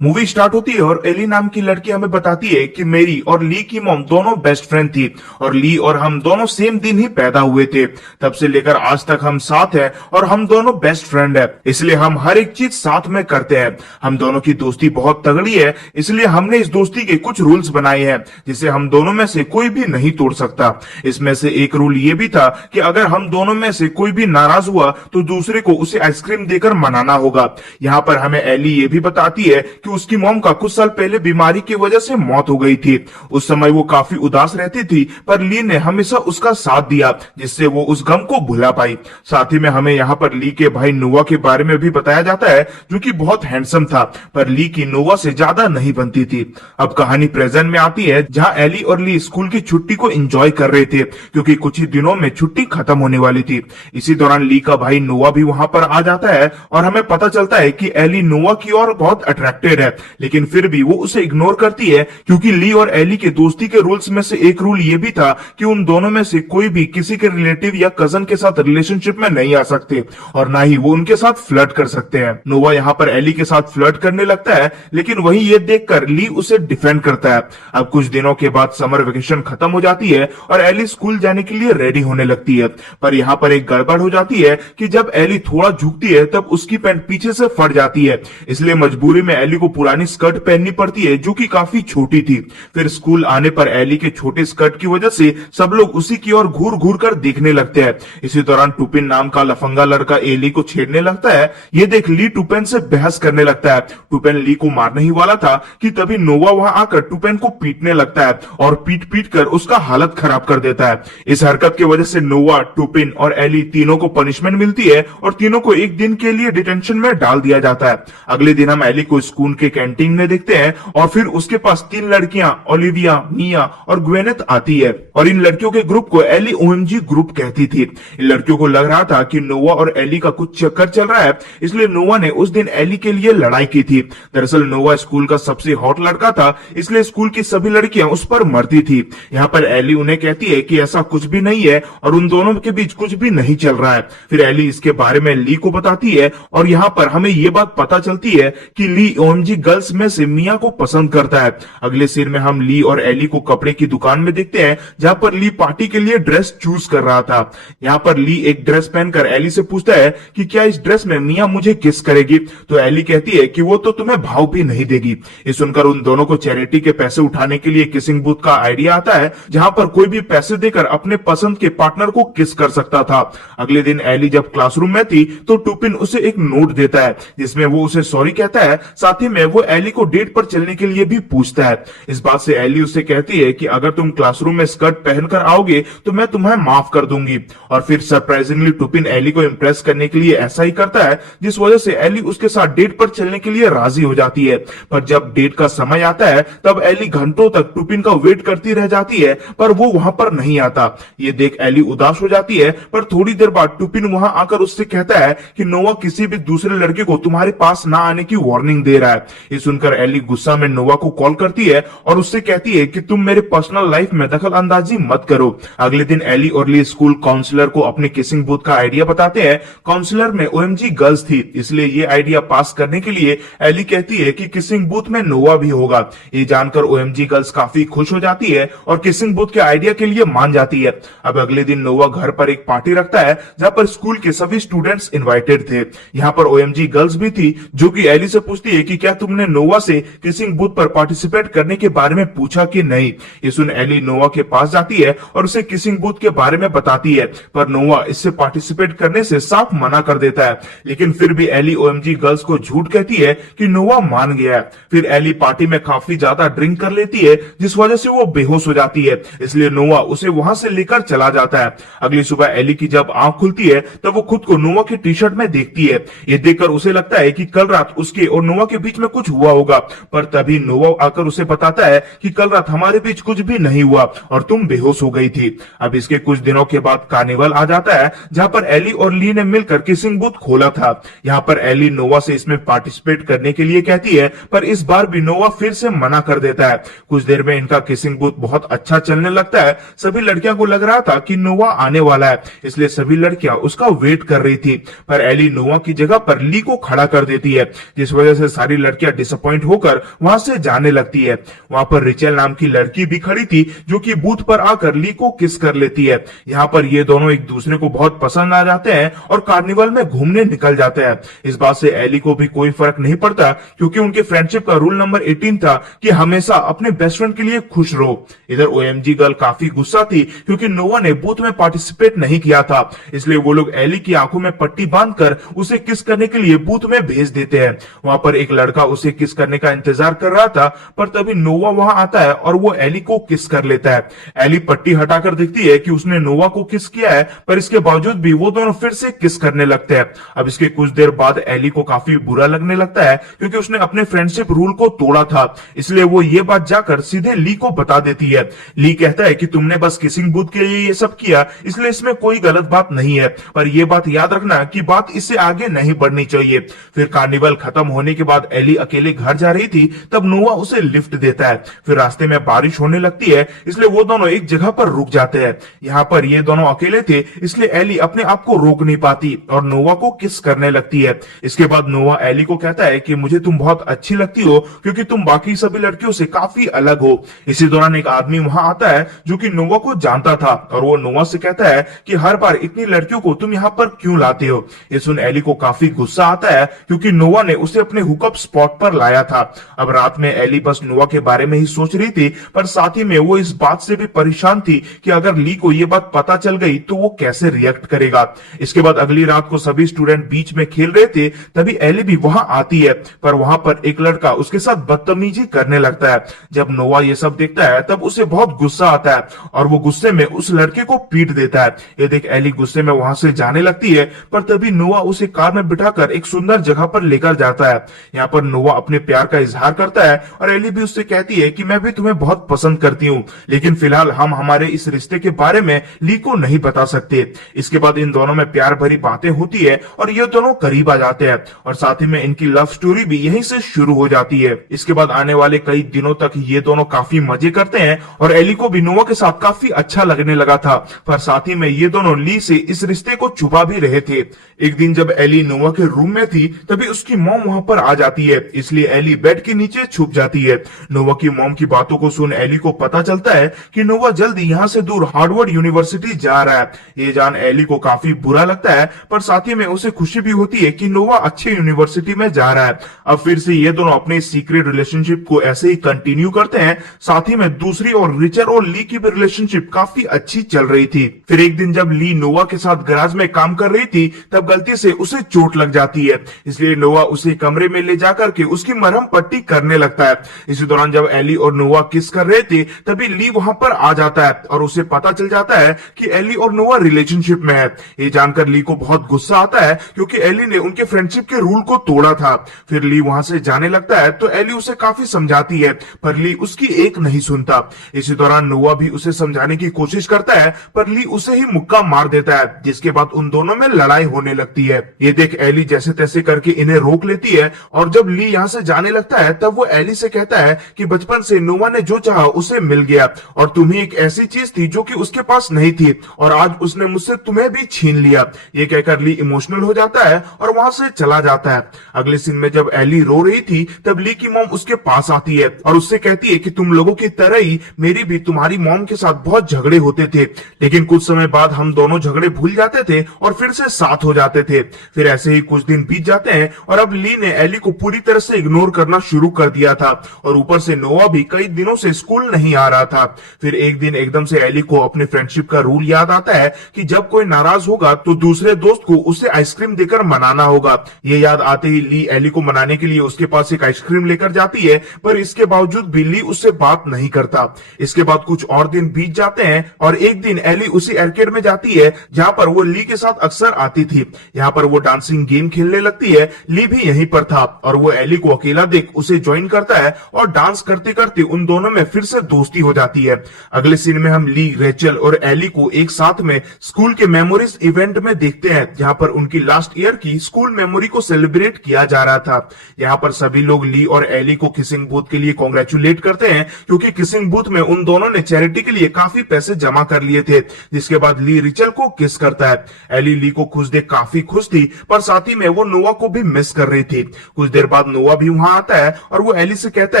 Movie start होती है और एली नाम की लड़की हमें बताती है कि मेरी और ली की मॉम दोनों बेस्ट फ्रेंड थी और ली और हम दोनों सेम दिन ही पैदा हुए थे। तब से लेकर आज तक हम साथ हैं और हम दोनों बेस्ट फ्रेंड हैं, इसलिए हम हर एक चीज साथ में करते हैं। हम दोनों की दोस्ती बहुत तगड़ी है, इसलिए हमने इस दोस्ती के कुछ रूल्स बनाए हैं जिसे हम दोनों में से कोई भी नहीं तोड़ सकता। इसमें से एक रूल ये भी था कि अगर हम दोनों में से कोई भी नाराज हुआ तो दूसरे को उसे आइसक्रीम देकर मनाना होगा। यहाँ पर हमें एली ये भी बताती है कि उसकी मॉम का कुछ साल पहले बीमारी की वजह से मौत हो गई थी। उस समय वो काफी उदास रहती थी, पर ली ने हमेशा उसका साथ दिया जिससे वो उस गम को भुला पाई। साथ ही में हमें यहाँ पर ली के भाई नोवा के बारे में भी बताया जाता है, जो कि बहुत हैंडसम था, पर ली की नोवा से ज्यादा नहीं बनती थी। अब कहानी प्रेजेंट में आती है, जहाँ एली और ली स्कूल की छुट्टी को एंजॉय कर रहे थे क्योंकि कुछ ही दिनों में छुट्टी खत्म होने वाली थी। इसी दौरान ली का भाई नोवा भी वहां पर आ जाता है और हमें पता चलता है कि एली नोवा की ओर बहुत अट्रैक्टेड है, लेकिन फिर भी वो उसे इग्नोर करती है क्योंकि ली और एली के दोस्ती के रूल्स में से एक रूल ये भी था कि उन दोनों में से कोई भी किसी के रिलेटिव या कजन के साथ रिलेशनशिप में नहीं आ सकते और ना ही वो उनके साथ फ्लर्ट कर सकते हैं। नोवा यहाँ पर एली के साथ फ्लर्ट करने लगता है, लेकिन वही ये देखकर ली उसे डिफेंड करता है। अब कुछ दिनों के बाद समर वेकेशन खत्म हो जाती है और एली स्कूल जाने के लिए रेडी होने लगती है, पर यहाँ पर एक गड़बड़ हो जाती है कि जब एली थोड़ा झुकती है तब उसकी पैंट पीछे से फट जाती है, इसलिए मजबूरी में एली को पुरानी स्कर्ट पहननी पड़ती है जो कि काफी छोटी थी। फिर स्कूल आने पर एली के छोटे स्कर्ट की वजह से सब लोग उसी की ओर घूर घूर कर देखने लगते हैं। इसी दौरान टुपिन नाम का लफंगा लड़का एली को छेड़ने लगता है। ये देख ली टुपेन से बहस करने लगता है। टुपेन ली को मारने ही वाला था कि तभी नोवा वहां आकर टुपेन को पीटने लगता है और पीट पीट कर उसका हालत खराब कर देता है। इस हरकत की वजह से नोवा, टुपिन और एली तीनों को पनिशमेंट मिलती है और तीनों को एक दिन के लिए डिटेंशन में डाल दिया जाता है। अगले दिन हम एली को स्कूल के कैंटीन में देखते हैं और फिर उसके पास 3 लड़कियां ओलिविया, मिया और ग्वेनेथ आती है और इन लड़कियों के ग्रुप को एली ओएमजी ग्रुप कहती थी। इन लड़कियों को लग रहा था कि नोवा और एली का कुछ चक्कर चल रहा है, इसलिए नोवा ने उस दिन एली के लिए लड़ाई की थी। दरअसल नोवा स्कूल का सबसे हॉट लड़का था, इसलिए स्कूल की सभी लड़कियां उस पर मरती थी। यहाँ पर एली उन्हें कहती है कि ऐसा कुछ भी नहीं है और उन दोनों के बीच कुछ भी नहीं चल रहा है। फिर एली इसके बारे में ली को बताती है और यहाँ पर हमें ये बात पता चलती है कि ली ओएमजी गर्ल्स में से मिया को पसंद करता है। अगले सीन में हम ली और एली को कपड़े की दुकान में देखते हैं, जहाँ पर ली पार्टी के लिए ड्रेस चूज कर रहा था। यहाँ पर ली एक ड्रेस पहनकर एली से पूछता है कि क्या इस ड्रेस में मिया मुझे किस करेगी, तो एली कहती है कि वो तो तुम्हें भाव भी नहीं देगी। ये सुनकर उन दोनों को चैरिटी के पैसे उठाने के लिए किसिंग बूथ का आइडिया आता है, जहाँ पर कोई भी पैसे देकर अपने पसंद के पार्टनर को किस कर सकता था। अगले दिन एली जब क्लासरूम में थी तो टुपिन उसे एक नोट देता है जिसमें वो उसे सॉरी कहता है। साथ ही में वो एली को डेट पर चलने के लिए भी पूछता है। इस बात से एली उसे कहती है कि अगर तुम क्लासरूम में स्कर्ट पहनकर आओगे तो मैं तुम्हें माफ कर दूंगी। और फिर सरप्राइजिंगली टुपिन एली को इम्प्रेस करने के लिए ऐसा ही करता है, जिस वजह से एली उसके साथ डेट पर चलने के लिए राजी हो जाती है। पर जब डेट का समय आता है तब एली घंटों तक टुपिन का वेट करती रह जाती है, पर वो वहां पर नहीं आता। ये देख एली उदास हो जाती है, पर थोड़ी देर बाद टुपिन वहां आकर उससे कहता है कि नोवा किसी भी दूसरे लड़के को तुम्हारे पास ना आने की वार्निंग दे रहा है। ये सुनकर एली गुस्सा में नोवा को कॉल करती है और उससे कहती है कि तुम मेरे पर्सनल लाइफ में दखल अंदाजी मत करो। अगले दिन एली और ली स्कूल काउंसलर को अपने किसिंग बूथ का आइडिया बताते हैं। काउंसलर में ओएमजी गर्ल्स थी, इसलिए ये आइडिया पास करने के लिए एली कहती है कि किसिंग बूथ में नोवा भी होगा। ये जानकर ओएमजी गर्ल्स काफी खुश हो जाती है और किसिंग बूथ के आइडिया के लिए मान जाती है। अब अगले दिन नोवा घर पर एक पार्टी रखता है जहां पर स्कूल के सभी स्टूडेंट्स इनवाइटेड थे। यहाँ पर ओएमजी गर्ल्स भी थी, जो कि एली से पूछती है कि क्या तुमने नोवा से किसिंग बूथ पर पार्टिसिपेट करने के बारे में पूछा कि नहीं। ये सुन एली नोवा के पास जाती है और उसे किसिंग बूथ के बारे में बताती है, पर नोवा इससे पार्टिसिपेट करने से साफ मना कर देता है। लेकिन फिर भी एली ओएमजी गर्ल्स को झूठ कहती है कि नोवा मान गया है। फिर एली पार्टी में काफी ज्यादा ड्रिंक कर लेती है, जिस वजह से वो बेहोश हो जाती है, इसलिए नोवा उसे वहां से लेकर चला जाता है। अगली सुबह एली की जब आंख खुलती है तब वो खुद को नोवा की टी शर्ट में देखती है। ये देखकर उसे लगता है कि कल रात उसके और नोवा के बीच में कुछ हुआ होगा, पर तभी नोवा आकर उसे बताता है कि कल रात हमारे बीच कुछ भी नहीं हुआ और तुम बेहोश हो गई थी। अब इसके कुछ दिनों के बाद कार्निवल आ जाता है, जहां पर एली और ली ने मिलकर किसिंग बूथ खोला था। यहाँ पर एली नोवा से इसमें पार्टिसिपेट करने के लिए कहती है, पर इस बार भी नोवा फिर से मना कर देता है। कुछ देर में इनका किसिंग बूथ बहुत अच्छा चलने लगता है। सभी लड़कियों को लग रहा था कि नोवा आने वाला है, इसलिए सभी लड़कियां उसका वेट कर रही थी, पर एली नोवा की जगह पर ली को खड़ा कर देती है, जिस वजह से सारी लड़कियां डिसअपॉइंट होकर वहां से जाने लगती है। वहां पर रिचल नाम की लड़की भी खड़ी थी जो कि बूथ पर आकर ली को किस कर लेती है। यहाँ पर ये दोनों एक दूसरे को बहुत पसंद आ जाते हैं और कार्निवल में घूमने निकल जाते हैं। इस बात से एली को भी कोई फर्क नहीं पड़ता क्योंकि उनके फ्रेंडशिप का रूल नंबर 18 था कि हमेशा अपने बेस्ट फ्रेंड के लिए खुश रहो। इधर ओएमजी गर्ल काफी गुस्सा थी क्योंकि नोवा ने बूथ में पार्टिसिपेट नहीं किया था, इसलिए वो लोग एली की आंखों में पट्टी बांधकर उसे किस करने के लिए बूथ में भेज देते हैं। वहां पर एक लड़का उसे किस करने का इंतजार कर रहा था, पर तभी नोवा वहां आता है और वो एली को किस कर लेता है। एली पट्टी हटाकर देखती है कि उसने नोवा को किस किया है, पर इसके बावजूद भी वो दोनों फिर से किस करने लगते हैं। अब इसके कुछ देर बाद एली को काफी बुरा लगने लगता है क्योंकि उसने अपने फ्रेंडशिप रूल को तोड़ा था, इसलिए वो ये बात जाकर सीधे ली को बता देती है। ली कहता है कि तुमने बस किसिंग बूथ के लिए ये सब किया, इसलिए इसमें कोई गलत बात नहीं है, पर यह बात याद रखना कि बात इससे आगे नहीं बढ़नी चाहिए। फिर कार्निवल खत्म होने के बाद एली अकेले घर जा रही थी, तब नोवा उसे लिफ्ट देता है। फिर रास्ते में बारिश होने लगती है, इसलिए वो दोनों एक जगह पर रुक जाते हैं। यहाँ पर ये दोनों अकेले थे, इसलिए एली अपने आप को रोक नहीं पाती और नोवा को किस करने लगती है। इसके बाद नोवा एली को कहता है कि मुझे तुम बहुत अच्छी लगती हो क्योंकि तुम बाकी सभी लड़कियों से काफी अलग हो। इसी दौरान एक आदमी वहां आता है जो कि नोवा को जानता था और वो नोवा से कहता है कि हर बार इतनी लड़कियों को तुम यहाँ पर क्यों लाते हो। ये सुन एली को काफी गुस्सा आता है क्योंकि नोवा ने उसे अपने हुकअप स्पॉट पर लाया था। अब रात में एली बस नोवा के बारे में ही सोच रही थी, पर साथ ही में वो इस बात से भी परेशान थी कि अगर ली को ये बात पता चल गई तो वो कैसे रिएक्ट करेगा। इसके बाद अगली रात को सभी स्टूडेंट बीच में खेल रहे थे, तभी एली भी वहां आती है, पर वहां पर एक लड़का उसके साथ बदतमीजी करने लगता है। जब नोवा ये सब देखता है तब उसे बहुत गुस्सा आता है और वो गुस्से में उस लड़के को पीट देता है। ये देख एली गुस्से में वहां से जाने लगती है, पर तभी नोवा उसे कार में बिठाकर एक सुंदर जगह पर लेकर जाता है। यहाँ पर नोवा अपने प्यार का इजहार करता है और एली भी उससे कहती है कि मैं भी तुम्हें बहुत पसंद करती हूँ, लेकिन फिलहाल हम हमारे इस रिश्ते के बारे में ली को नहीं बता सकते। इसके बाद इन दोनों में प्यार भरी बातें होती है और ये दोनों करीब आ जाते हैं और साथ ही में इनकी लव स्टोरी भी यहीं से शुरू हो जाती है। इसके बाद आने वाले कई दिनों तक ये दोनों काफी मजे करते हैं और एली को भी नोवा के साथ काफी अच्छा लगने लगा था, पर साथ ही में ये दोनों ली से इस रिश्ते को छुपा भी रहे थे। एक दिन जब एली नोवा के रूम में थी तभी उसकी मॉम वहां पर आ जाती है, इसलिए एली बेड के नीचे छुप जाती है। नोवा की मॉम की बातों को सुन एली को पता चलता है कि नोवा जल्दी यहाँ से दूर हार्वर्ड यूनिवर्सिटी जा रहा है। ये जान एली को काफी बुरा लगता है, पर साथ ही में उसे खुशी भी होती है कि नोवा अच्छे यूनिवर्सिटी में जा रहा है। अब फिर से ये दोनों अपने सीक्रेट रिलेशनशिप को ऐसे ही कंटिन्यू करते हैं। साथ ही में दूसरी और रिचर और ली की भी रिलेशनशिप काफी अच्छी चल रही थी। फिर एक दिन जब ली नोवा के साथ गैराज में काम कर रही थी तब गलती से उसे चोट लग जाती है, इसलिए नोवा उसे कमरे में ले जाकर के उसकी मरहम पट्टी करने लगता है। इसी दौरान जब एली और नोवा किस कर रहे थे तभी ली वहां पर आ जाता है और उसे पता चल जाता है कि एली और नोवा रिलेशनशिप में है। ये जानकर ली को बहुत गुस्सा आता है क्योंकि एली ने उनके फ्रेंडशिप के रूल को तोड़ा था। फिर ली वहां से जाने लगता है तो एली उसे काफी समझाती है, पर ली उसकी एक नहीं सुनता। इसी दौरान नोवा भी उसे समझाने की कोशिश करता है, पर ली उसे ही मुक्का मार देता है, जिसके बाद उन दोनों में लड़ाई होने लगती है। ये देख एली जैसे तैसे करके इन्हें रोक लेती है और जब ली यहाँ से जाने लगता है तब वो एली से कहता है कि बचपन से नोवा ने जो चाहा उसे मिल गया और तुम ही एक ऐसी चीज थी जो कि उसके पास नहीं थी और आज उसने मुझसे तुम्हें भी छीन लिया। ये कहकर ली इमोशनल हो जाता है और वहां से चला जाता है। अगले सीन में जब एली रो रही थी तब ली की मॉम उसके पास आती है और उससे कहती है कि तुम लोगों की तरह ही मेरी भी तुम्हारी मॉम के साथ बहुत झगड़े होते थे, लेकिन कुछ समय बाद हम दोनों झगड़े भूल जाते थे और फिर से साथ हो जाते थे। फिर ऐसे ही कुछ दिन बीत जाते हैं और अब ली ने एली को पूरी तरह से इग्नोर करना शुरू कर दिया था और ऊपर से नोवा भी कई दिनों से स्कूल नहीं आ रहा था। फिर एक दिन एकदम से एली को अपने फ्रेंडशिप का रूल याद आता है कि जब कोई नाराज होगा तो दूसरे दोस्त को उसे आइसक्रीम देकर मनाना होगा। ये याद आते ही ली एली को मनाने के लिए उसके पास एक आइसक्रीम लेकर जाती है, पर इसके बावजूद भी ली उससे बात नहीं करता। इसके बाद कुछ और दिन बीत जाते हैं और एक दिन एली उसी आर्केड में जाती है जहां पर वो ली के साथ अक्सर आती थी। यहाँ पर वो डांसिंग गेम खेलने लगती है। ली भी यहीं पर था और वो एली को अकेला देख उसे ज्वाइन करता है और डांस करते करते उन दोनों में फिर से दोस्ती हो जाती है। अगले सीन में हम ली, रेचल और एली को एक साथ में स्कूल के मेमोरीज इवेंट में देखते हैं जहां पर उनकी लास्ट ईयर की स्कूल मेमोरी को सेलिब्रेट किया जा रहा था। यहाँ पर सभी लोग ली और एली को किसिंग बूथ के लिए कॉन्ग्रेचुलेट करते हैं क्योंकि किसिंग बूथ में उन दोनों ने चैरिटी के लिए काफी पैसे जमा कर लिए थे। जिसके बाद ली रिचल को किस करता है। एली ली को खुश देख काफी खुश थी, पर साथ ही में वो नोवा को भी मिस कर रही थी। कुछ देर बाद नोआ भी वहां आता है और वो एली से कहता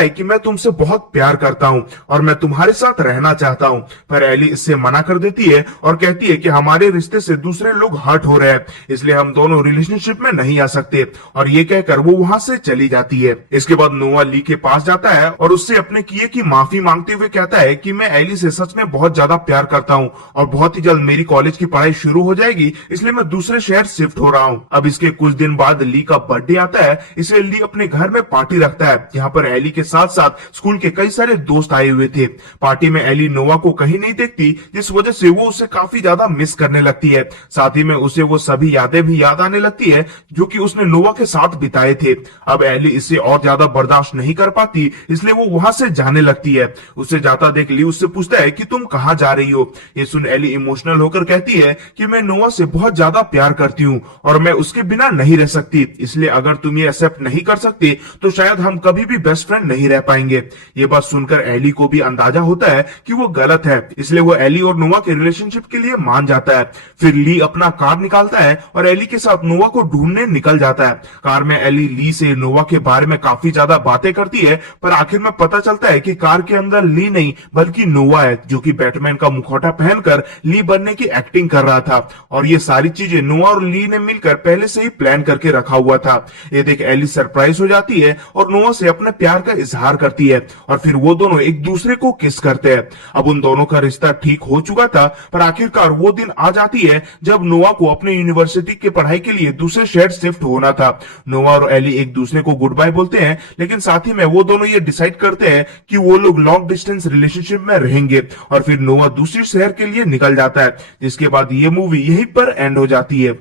है कि मैं तुमसे बहुत प्यार करता हूं और मैं तुम्हारे साथ रहना चाहता हूं। पर एली इससे मना कर देती है और कहती है कि हमारे रिश्ते से दूसरे लोग हर्ट हो रहे हैं, इसलिए हम दोनों रिलेशनशिप में नहीं आ सकते, और ये कहकर वो वहां से चली जाती है। इसके बाद नोआ ली के पास जाता है और उससे अपने किए की माफी मांगते हुए कहता है कि मैं एली से सच में बहुत ज्यादा प्यार करता हूं और बहुत ही जल्द मेरी कॉलेज की पढ़ाई शुरू हो जाएगी, इसलिए मैं दूसरे शहर शिफ्ट हो रहा हूं। अब इसके कुछ दिन बाद ली का बर्थडे आता है, इसलिए ली अपने घर में पार्टी रखता है। यहाँ पर एली के साथ साथ स्कूल के कई सारे दोस्त आए हुए थे। पार्टी में एली नोआ को कहीं नहीं देखती, जिस वजह से वो उसे काफी ज्यादा मिस करने लगती है। साथ ही में उसे वो सभी यादें भी याद आने लगती है जो कि उसने नोआ के साथ बिताए थे। अब एली इसे और ज्यादा बर्दाश्त नहीं कर पाती, इसलिए वो वहां से जाने लगती है। उसे जाता देख ली उससे पूछता है कि तुम कहाँ जा रही हो। ये सुन एली इमोशनल होकर कहती है कि मैं नोआ से बहुत ज्यादा प्यार करती हूँ और मैं उसके बिना नहीं रह सकती, इसलिए अगर तुम ये एक्सेप्ट नहीं कर सकते तो शायद हम कभी भी बेस्ट फ्रेंड नहीं रह पाएंगे। ये बात सुनकर एली को भी अंदाजा होता है कि वो गलत है, इसलिए वो एली और नोआ के रिलेशनशिप के लिए मान जाता है। फिर ली अपना कार निकालता है और एली के साथ नोआ को ढूंढने निकल जाता है। कार में एली ली से नोआ के बारे में काफी ज्यादा बातें करती है, पर आखिर में पता चलता है कि कार के अंदर ली नहीं बल्कि नोआ है, जो कि बैटमैन का मुखौटा पहनकर ली बनने की एक्टिंग कर रहा था। और ये सारी चीजें नोआ और ली ने मिलकर पहले से ही प्लान करके रखा हुआ था। ये देख एली सरप्राइज हो जाती है और नोआ से अपने प्यार का इजहार करती है और फिर वो दोनों एक दूसरे को किस करते हैं। अब उन दोनों का रिश्ता ठीक हो चुका था, पर आखिरकार वो दिन आ जाती है जब नोआ को अपने यूनिवर्सिटी की पढ़ाई के लिए दूसरे शहर शिफ्ट होना था। नोआ और एली एक दूसरे को गुड बाय बोलते हैं, लेकिन साथ ही में वो दोनों ये डिसाइड करते हैं कि वो लोग लॉन्ग डिस्टेंस रिलेशनशिप में रहेंगे और फिर नोआ दूसरे शहर के लिए निकल जाता है, जिसके बाद ये मूवी यहीं पर एंड हो जाती है।